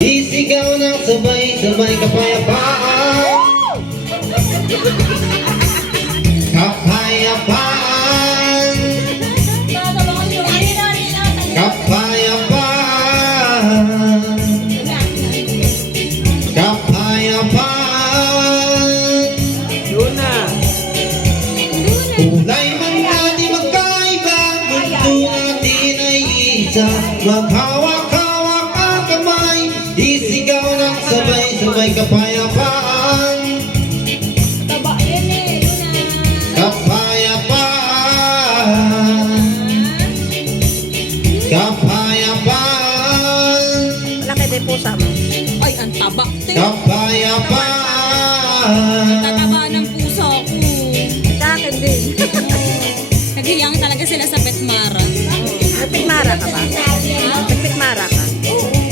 Isigaw ng sabay-sabay kapayapaan. Kapayapaan. Kapayapaan. Kapayapaan. Luna. Kulay man natin magkaiba, mundo natin ay isa. Maghawak-hawak ang kamay, isigaw ng sabay-sabay kapayapaan. Kapayapaan. Kapayapaan. Laki din po sa mo. Ay, ang taba. Kapayapaan. Tataba ng puso ko. Sa akin din. Naghiyang talaga sila sa Petmara. Nagpikmara ka ba? Nagpikmara ka?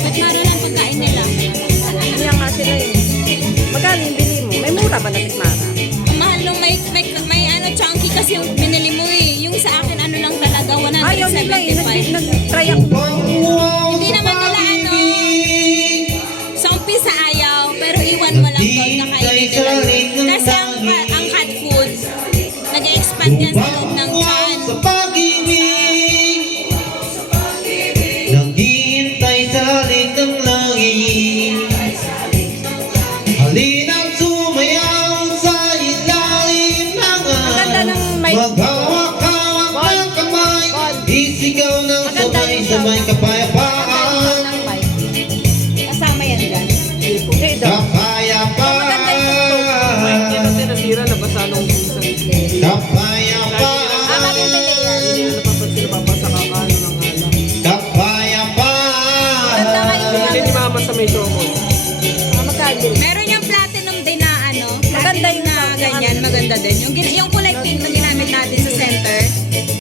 Petmara lang pagkain nila. Kaya nga sila yun. Magkano yung bili mo? May mura ba na pikmara? Mahal nung may ano, chunky kasi yung binili mo eh. Yung sa akin, ano lang talaga, Ayaw nila eh. 175. Nag-try ako. Hindi naman nila ano, sa umpisa ayaw, pero iwan mo lang doon, kakainin nila yun. Kasi ang cat food, nag-expand yan sa loob ng chan. Sa pag-ibig, naghihintay sa halik ng langit. Halina't sumayaw sa ilalim ng Maganda ng mic. maghawak-hawak ng kamay, isigaw ng sabay-sabay kapayapaan. Kasama yan dyan. Hindi daw. Kapayapaan. Hindi kasi nasira, nabasa nung isang Kapayapaan. Hindi na napapansin na babasa ka ano ng alak. Kapayapaan. Hindi ni mama sa may showmall. Magkano? Meron yung platinum din na ano, Maganda platinum yung na ganyan, maganda din. Yung kulay